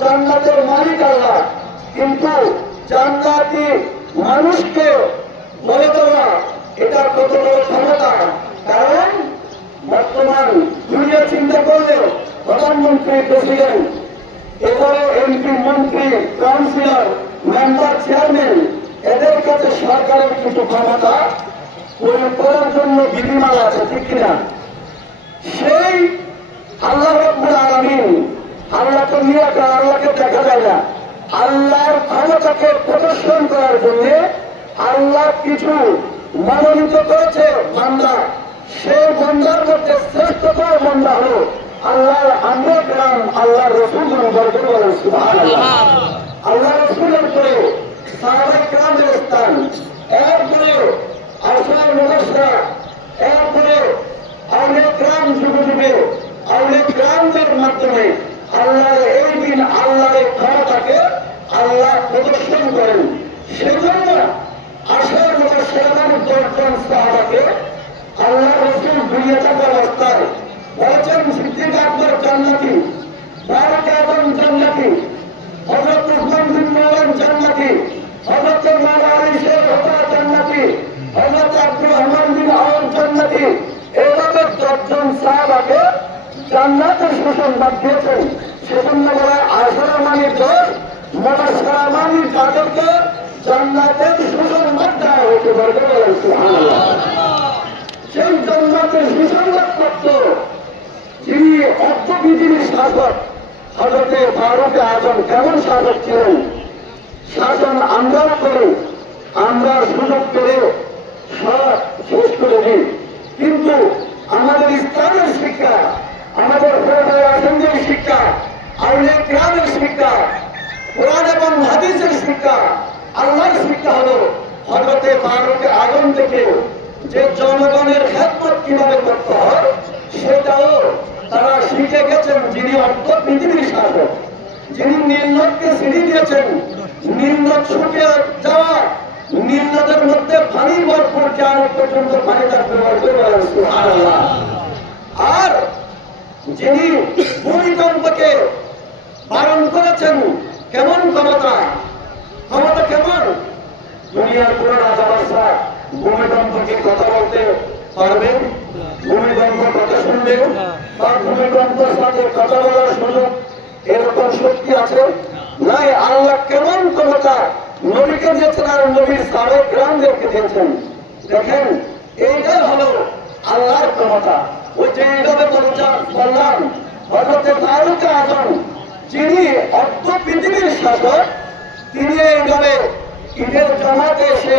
জান্নাতের মালিক আল্লাহ, কিন্তু জান্নাতি মানুষকে বলে দেওয়া এটা কত বড় ক্ষমতা। কারণ বর্তমান দুনিয়া চিন্তা করলে প্রধানমন্ত্রী, প্রেসিডেন্ট, এবারে এমপি, মন্ত্রী, কাউন্সিলর, মেম্বার, চেয়ারম্যান, এদের কাছে সরকারের কিছু ক্ষমতা প্রয়োগ করার জন্য বিধিমালা আছে, ঠিক কিনা? সেই আল্লাহ রাব্বুল আলামিন, আল্লাহকে নিয়ে আল্লাহকে দেখা যায় না, আল্লাহর ক্ষমতাকে প্রদর্শন করার জন্য আল্লাহ কিছু মনোনীত করেছে বান্দা। সেই বান্দার মধ্যে শ্রেষ্ঠতম বান্দা হল আল্লাহর আম্বিয়া কেরাম, আল্লাহর রাসূলগণ বরকত বলেন সুবহানাল্লাহ। আল্লাহ রাসূলের পরে সাহাবায়ে কেরামের স্থান, এরপরে আশরাফুল মুবাশশিরা, এরপরে আউলিয়া কেরাম, যুগে যুগে আউলিয়া কেরামদের মাধ্যমে আল্লাহর এই দিন, আল্লাহর ক্ষমতাকে আল্লাহ প্রদর্শন করেন। সেজন্য আশরাফুল মুবাশশিরা 10 জন সাহাবাকে আল্লাহ রাসূল দুনিয়া থাকা অবস্থায় বলেছেন, সিদ্দিক আকবর জান্নাতি, ফারুক আযম জান্নাতি, হযরত উসমান বিন মাওলান জান্নাতি, হযরত মাওলানা আলী শের হোতা জান্নাতি, হযরত আব্দুর রহমান বিন আওফ জান্নাতি। এইভাবে 10 জন সাহাবাকে জান্নাতের সুসংবাদ দিয়েছেন। সেজন্য বলা আশরা মানে 10, মুবাশশিরা মানে যাদেরকে জান্নাতের সুসংবাদ দেওয়া হয়েছে, বরকত বলেন সুবহানাল্লাহ। সেই জান্নাতের সুসংবাদপত্র যিনি অর্থ পৃথিবীর শাসক হযরতে ফারুক আযম কেমন শাসক ছিলেন, শাসন আমরাও করি, আমরা সুযোগ পেলে সব শেষ করে দিই, কিন্তু আমাদের ইসলামের শিক্ষা, আমাদের আসেন্দ্রের শিক্ষা, আউলিয়া কেরামের শিক্ষা, কোরআন এবং হাদিসের শিক্ষা, আল্লাহর শিক্ষা হল হযরতে ফারুক আযম থেকে যে জনগণের খেদমত কিভাবে করতে হয় সেটাও তারা শিখে গেছেন। যিনি অর্ধ পৃথিবীর শাসক, যিনি নীলনদকে সিঁড়ি দিয়েছেন, নীলনদ শুকিয়ে যাওয়া, নীলনদের মধ্যে পানি ভরপুর, কিয়ামত পর্যন্ত পানি থাকবে, সুবহানাল্লাহ। আর যিনি ভূমিকম্পকে বারণ করেছেন, কেমন ক্ষমতা, ক্ষমতা কেমন? দুনিয়ার কোন রাজা বাদশা ভূমিকম্পকে কথা বলতে পারবে? ভূমিকম্প কথা শুনবে বা ভূমিকম্পের সাথে কথা বলার সুযোগ এরকম শক্তি আছে? নাই। আল্লাহ কেমন ক্ষমতা নবীকে দিয়েছেন আর নবীর সাহাবায়ে কেরামদেরকে দিয়েছেন। দেখেন, এইটাই হলো আল্লাহর ক্ষমতা। ওই যে এইভাবে বললাম, হযরতে ফারুক আযম যিনি অর্ধ পৃথিবীর শাসক, তিনি এইভাবে ঈদের জামাতে এসে